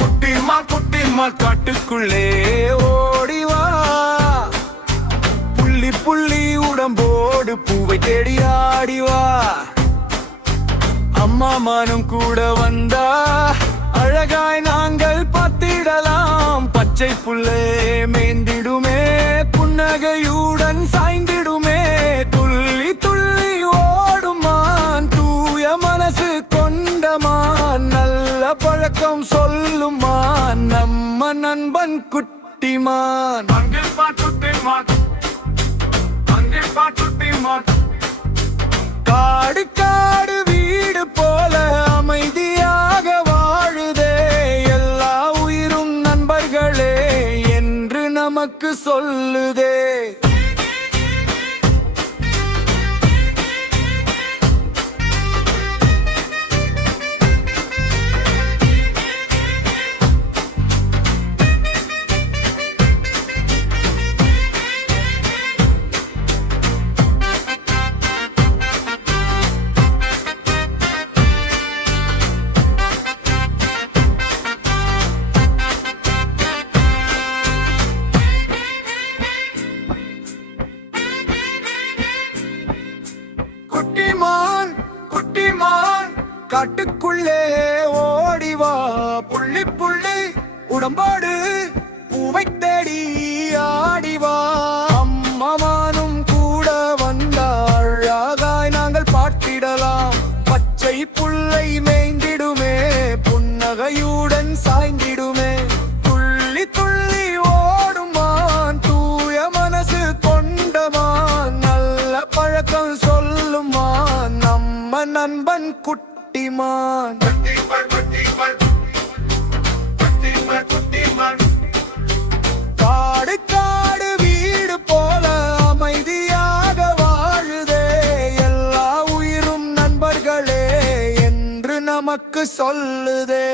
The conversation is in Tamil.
குட்டிமான் காட்டுக்குள்ளே ஓடிவா புள்ளி புள்ளி உடம்போடு பூவை தேடி ஆடிவா அம்மா மானும் கூட வந்தா அழகாய் நாங்கள் பார்த்திடலாம் பச்சை புல்லே மேந்திடுமே புன்னகையுடன் சாய்ந்திடுமே துள்ளி துள்ளி ஓடுமான் தூய மனசு கொண்டமான் நல்ல பழக்கம் சொல்லுமான் நம்ம நண்பன் குட்டிமான் காடு காடு வீடு போல அமைதியாக வாழுதே எல்லா உயிரும் நண்பர்களே என்று நமக்கு சொல்லுதே குட்டிமான் குட்டிமான் காட்டுக்குள்ளே ஓடிவா புள்ளி புள்ளி உடம்பாடு பூவை தேடி ஆடிவா அம்மானும் கூட வந்தாள் அழகாய் நாங்கள் பார்த்திடலாம் பச்சை புல்லை மேய்ந்திடுமே புன்னகையுடன் சாய்ந்திடுமே துள்ளி துள்ளி ஓடுமான் தூய மனசு கொண்டமான் நல்ல பழக்கம் சொல்லுமான் நம்ம நண்பன் குட்டிமான் காடு காடு வீடு போல அமைதியாக வாழுதே எல்லா உயிரும் நண்பர்களே என்று நமக்கு சொல்லுதே